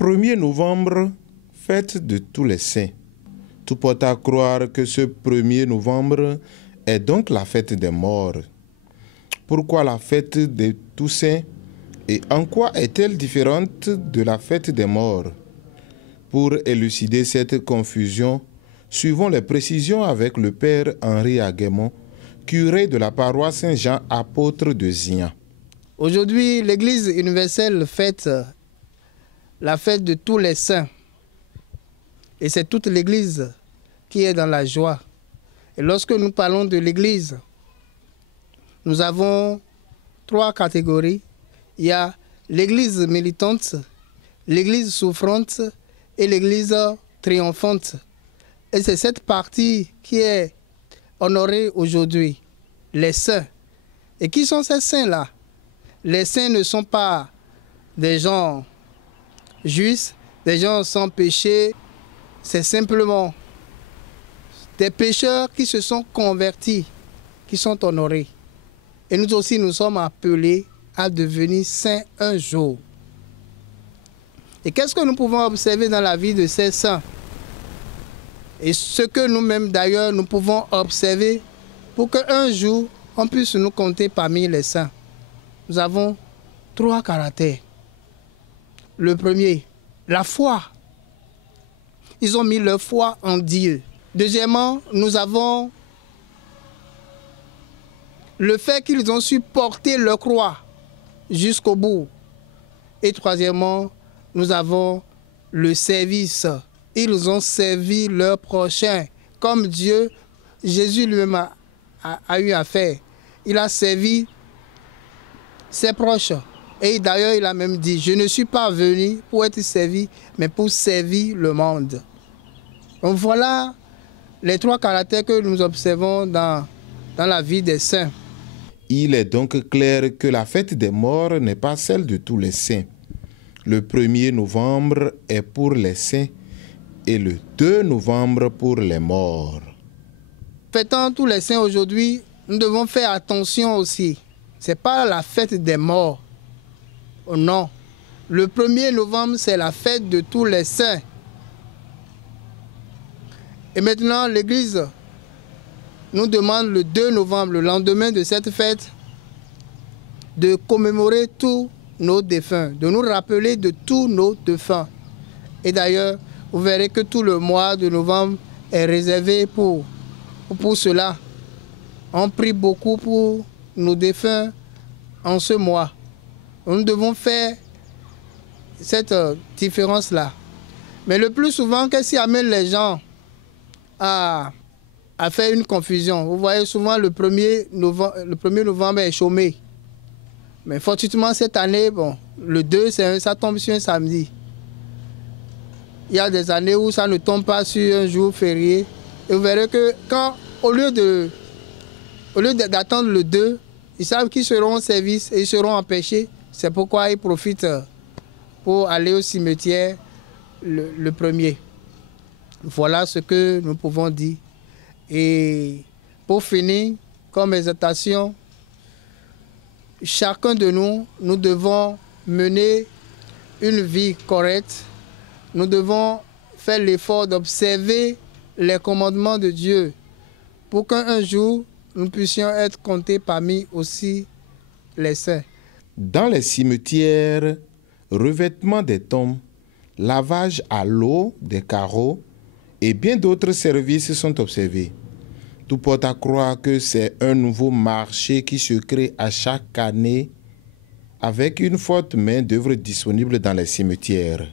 1er novembre, fête de tous les saints. Tout porte à croire que ce 1er novembre est donc la fête des morts. Pourquoi la fête de tous saints et en quoi est-elle différente de la fête des morts? Pour élucider cette confusion, suivons les précisions avec le père Henri Aguemont, curé de la paroisse Saint-Jean apôtre de Zignan. Aujourd'hui, l'Église universelle fête la fête de tous les saints. Et c'est toute l'Église qui est dans la joie. Et lorsque nous parlons de l'Église, nous avons 3 catégories. Il y a l'Église militante, l'Église souffrante et l'Église triomphante. Et c'est cette partie qui est honorée aujourd'hui, les saints. Et qui sont ces saints-là? Les saints ne sont pas des gens justes, des gens sans péché. C'est simplement des pécheurs qui se sont convertis, qui sont honorés. Et nous aussi, nous sommes appelés à devenir saints un jour. Et qu'est-ce que nous pouvons observer dans la vie de ces saints? Et ce que nous-mêmes, d'ailleurs, nous pouvons observer pour qu'un jour, on puisse nous compter parmi les saints. Nous avons 3 caractères. Le premier, la foi. Ils ont mis leur foi en Dieu. Deuxièmement, nous avons le fait qu'ils ont su porter leur croix jusqu'au bout. Et troisièmement, nous avons le service. Ils ont servi leur prochain, comme Dieu, Jésus lui-même a eu à faire. Il a servi ses proches. Et d'ailleurs, il a même dit, je ne suis pas venu pour être servi, mais pour servir le monde. Donc voilà les 3 caractères que nous observons dans la vie des saints. Il est donc clair que la fête des morts n'est pas celle de tous les saints. Le 1er novembre est pour les saints et le 2 novembre pour les morts. Fêtant tous les saints aujourd'hui, nous devons faire attention aussi. Ce n'est pas la fête des morts. Oh non. Le 1er novembre, c'est la fête de tous les saints. Et maintenant, l'Église nous demande le 2 novembre, le lendemain de cette fête, de commémorer tous nos défunts, de nous rappeler de tous nos défunts. Et d'ailleurs, vous verrez que tout le mois de novembre est réservé pour cela. On prie beaucoup pour nos défunts en ce mois. Nous devons faire cette différence-là. Mais le plus souvent, qu'est-ce qui amène les gens à faire une confusion? Vous voyez souvent le 1er novembre est chômé. Mais fortuitement cette année, bon, le 2, ça tombe sur un samedi. Il y a des années où ça ne tombe pas sur un jour férié. Et vous verrez que quand, au lieu d'attendre le 2, ils savent qu'ils seront au service et ils seront empêchés. C'est pourquoi ils profitent pour aller au cimetière le 1er. Voilà ce que nous pouvons dire. Et pour finir, comme exhortation, chacun de nous, nous devons mener une vie correcte. Nous devons faire l'effort d'observer les commandements de Dieu pour qu'un jour, nous puissions être comptés parmi aussi les saints. Dans les cimetières, revêtement des tombes, lavage à l'eau des carreaux et bien d'autres services sont observés. Tout porte à croire que c'est un nouveau marché qui se crée à chaque année avec une forte main-d'œuvre disponible dans les cimetières.